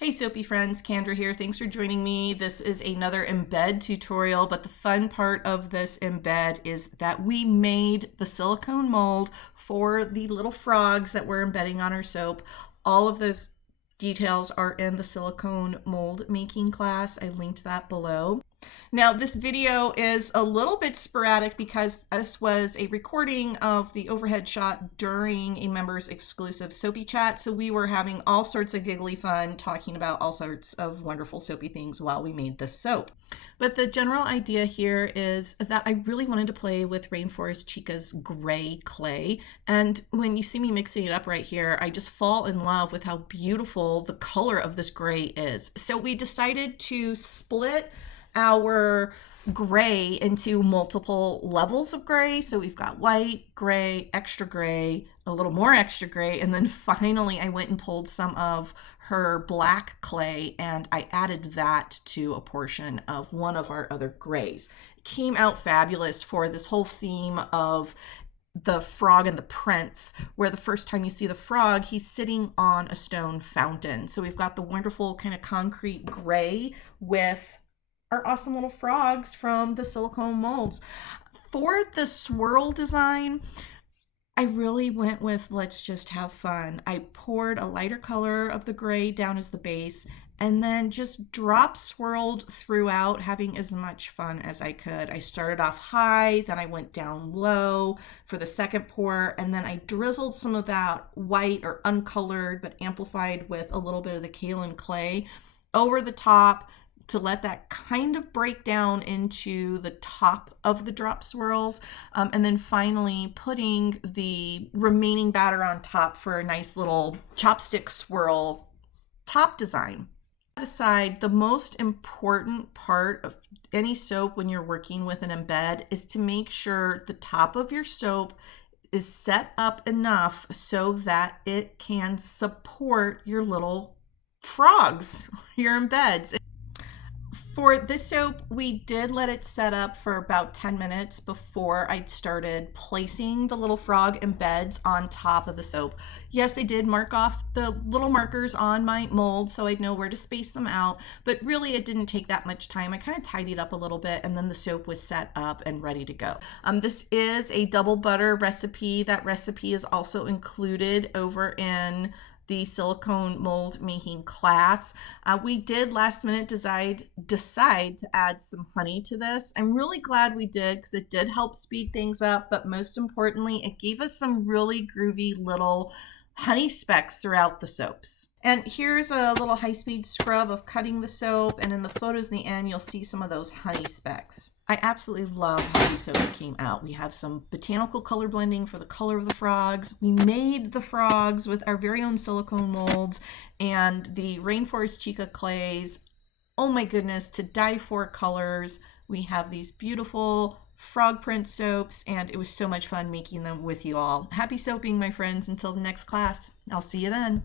Hey Soapy friends, Kendra here. Thanks for joining me. This is another embed tutorial, but the fun part of this embed is that we made the silicone mold for the little frogs that we're embedding on our soap. All of those details are in the silicone mold making class. I linked that below. Now this video is a little bit sporadic because this was a recording of the overhead shot during a members exclusive soapy chat. So we were having all sorts of giggly fun talking about all sorts of wonderful soapy things while we made this soap. But the general idea here is that I really wanted to play with Rainforest Chica's gray clay. And when you see me mixing it up right here, I just fall in love with how beautiful the color of this gray is. So we decided to split our gray into multiple levels of gray. So we've got white, gray, a little more extra gray, and then finally I went and pulled some of her black clay and I added that to a portion of one of our other grays. It came out fabulous for this whole theme of the frog and the prince, where the first time you see the frog, he's sitting on a stone fountain. So we've got the wonderful kind of concrete gray with our awesome little frogs from the silicone molds. For the swirl design, I really went with let's just have fun. I poured a lighter color of the gray down as the base and then just drop swirled throughout, having as much fun as I could. I started off high, then I went down low for the second pour, and then I drizzled some of that white or uncolored but amplified with a little bit of the kaolin clay over the top to let that kind of break down into the top of the drop swirls, and then finally putting the remaining batter on top for a nice little chopstick swirl top design. That aside, the most important part of any soap when you're working with an embed is to make sure the top of your soap is set up enough so that it can support your little frogs, your embeds. For this soap, we did let it set up for about 10 minutes before I started placing the little frog embeds on top of the soap. Yes, I did mark off the little markers on my mold so I'd know where to space them out, but really it didn't take that much time. I kind of tidied up a little bit and then the soap was set up and ready to go. This is a double butter recipe. That recipe is also included over in the silicone mold making class. We did last minute decide to add some honey to this. I'm really glad we did because it did help speed things up, but most importantly, it gave us some really groovy little honey specks throughout the soaps. And here's a little high-speed scrub of cutting the soap, and in the photos in the end, you'll see some of those honey specks. I absolutely love how these soaps came out. We have some botanical color blending for the color of the frogs. We made the frogs with our very own silicone molds and the Rainforest Chica clays. Oh my goodness, to die for colors. We have these beautiful frog print soaps, and it was so much fun making them with you all. Happy soaping, my friends. Until the next class. I'll see you then.